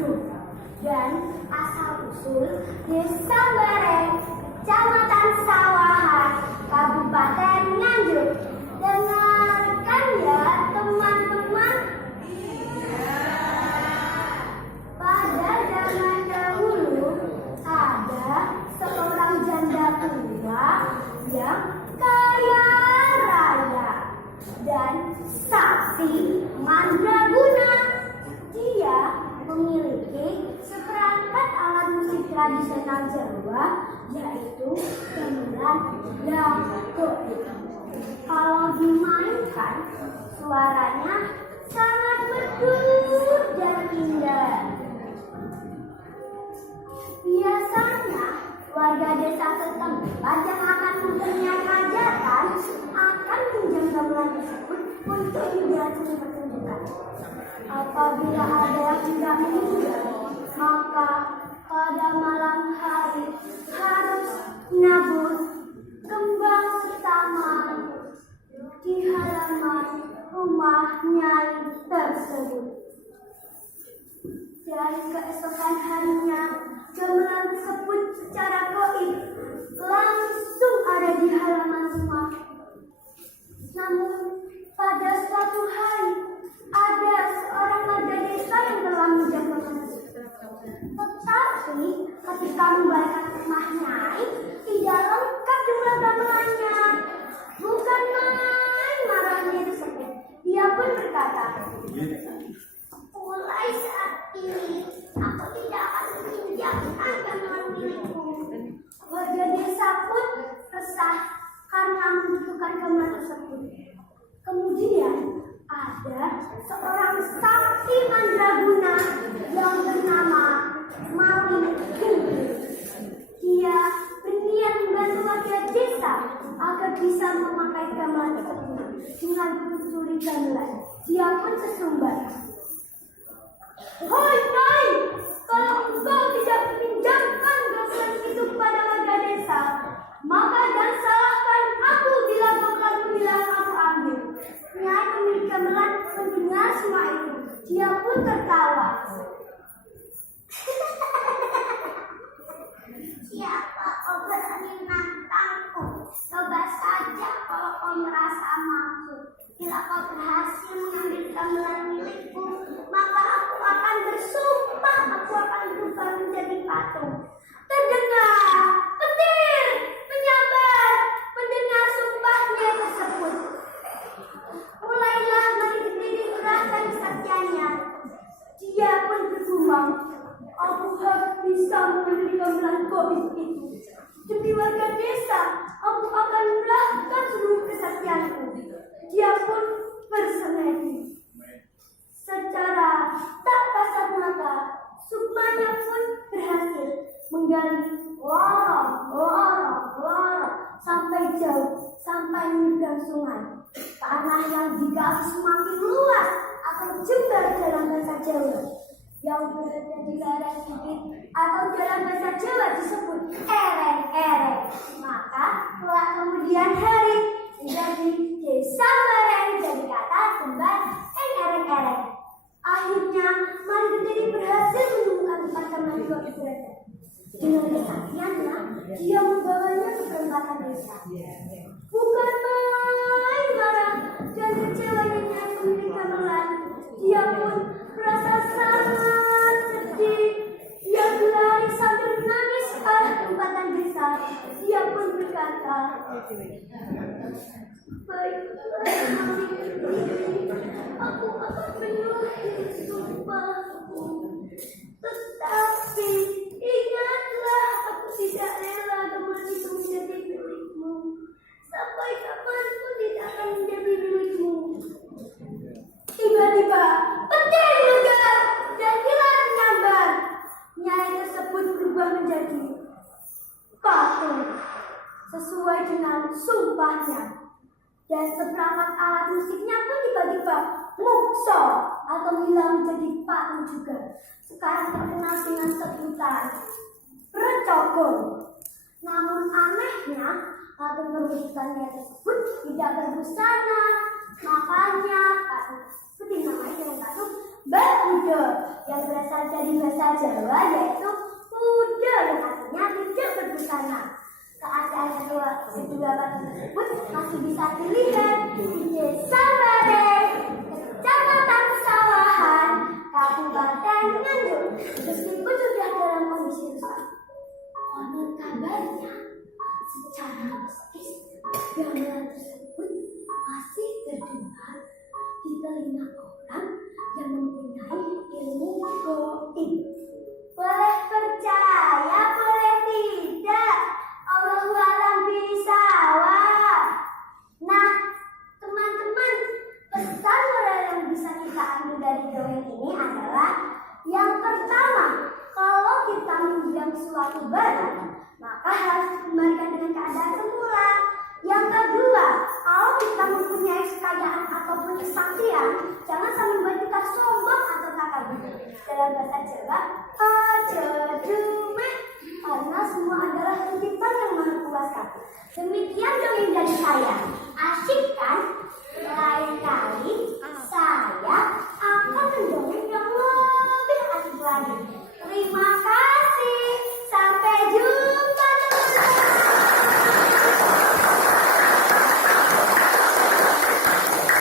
Nganjuk dan asal-usul Desa Bareng, Kecamatan Sawahan, Kabupaten Nganjuk. Dengarkan ya teman-teman. Pada zaman dahulu ada seorang janda tua yang kaya raya dan sakti mandraguna. Dia memiliki seperangkat alat musik tradisional Jawa, yaitu gamelan dan goib. Kalau dimainkan, suaranya sangat merdu dan indah. Biasanya warga desa setempat yang akan mempunyai hajatan akan pinjam gamelan tersebut untuk dibuatkan pertunjukan. Apabila ada yang tidak meninggal, maka pada malam hari harus nabur kembang setaman di halaman rumah Nyai tersebut. Dari keesokan harinya, gamelan tersebut secara goib langsung ada di halaman rumah. Namun pada suatu hari ada seorang warga desa yang telah menjaga gamelan tersebut. Tetapi ketika membalikkan rumah Nyai, tidak lengkap jumlah gamelannya. Bukan main marahnya tersebut. Dia pun berkata, mulai saat ini aku tidak akan meminjamkan gamelan milikku. Warga desa pun resah karena membutuhkan gamelan tersebut. Kemudian ada seorang sakti mandraguna yang bernama Mawin Tinggi. Dia berniat membantu warga desa agar bisa memakai gamelan tersebut. Dengan mencuri gamelan, dia pun sesumbar. Hai Nyai, kalau engkau tidak meminjamkan gamelan itu kepada warga desa, maka jangan salahkan aku bila gamelan hilang aku ambil. Nyai pemilik gamelan mendengar semua itu. Dia pun tertawa. Siapa kau berani menantangku? Coba saja kalau kau merasa mampu. Bila kau berhasil mengambil gamelan milikku, maka aku akan bersumpah aku akan berubah menjadi patung. Terdengar petir menyambar mendengar sumpahnya tersebut. Mulailah Mawin merasa kesaktiannya. Dia pun bergumam, aku harus bisa membeli gamelan goib itu. Demi warga desa, aku akan melakukan seluruh kesaktianku. Dia pun bersemedi. Secara tak kasat mata, sukmanya pun berhasil menggali lorong sampai jauh, sampai menyeberang sungai. Tanah yang digali semakin luas akan jembar dalam bahasa Jawa. Yang berada di lereng bukit atau dalam bahasa Jawa disebut ereng-ereng. Maka kelak kemudian hari menjadi Desa Bareng, jadi kata jembar ereng-ereng. Akhirnya Mawin Tinggi berhasil menemukan tempat gamelan goib berada. Dengan kesaktiannya, dia membawanya ke perempatan desa. Bukan main marah dan kecewanya Nyai pemilik gamelan. Dia pun merasa sangat sedih. Dia berlari sambil menangis ke arah perempatan desa. Dia pun berkata, baiklah Mawin Tinggi, aku akan menyuruh sumpahku. Tetapi ingatlah, aku tidak rela gamelan itu menjadi milikmu. Sampai kapanpun tidak akan menjadi milikmu. Tiba-tiba petir menyambar dan kilat menyambar. Nyai tersebut berubah menjadi patung sesuai dengan sumpahnya. Dan seperangkat alat musiknya pun tiba-tiba mukso atau hilang menjadi patung juga. Sekarang terkenal dengan sebutan Recokol. Namun anehnya, patung perwujudannya tersebut tidak berbusana. Makanya patung itu dinamai dengan patung Mbah Udo yang berasal dari dari bahasa Jawa yaitu kuda yang artinya tidak berbusana. Keadaan kedua batu tersebut masih bisa dilihat di Desa Bare, Kecamatan Sawahan, Kabupaten Nganjuk. Meskipun sudah dalam kondisi rusak, konon kabarnya secara mistis gamelan tersebut masih terdengar di telinga orang yang mempunyai ilmu goib. Boleh percaya, boleh tidak. Allahu a'lam bishawab. Nah, teman-teman, pesan moral yang bisa kita ambil dari dongeng ini adalah yang pertama, kalau kita mendiam suatu barang, maka harus dikembalikan dengan keadaan semula. Yang kedua, kalau kita mempunyai kekayaan ataupun kesaktian, jangan sampai membuat kita sombong atau takabur. Dalam bahasa Jawa, aja dumeh, karena semua adalah titipan yang Maha Kuasa. Demikian dongeng dari saya. Asyik kan?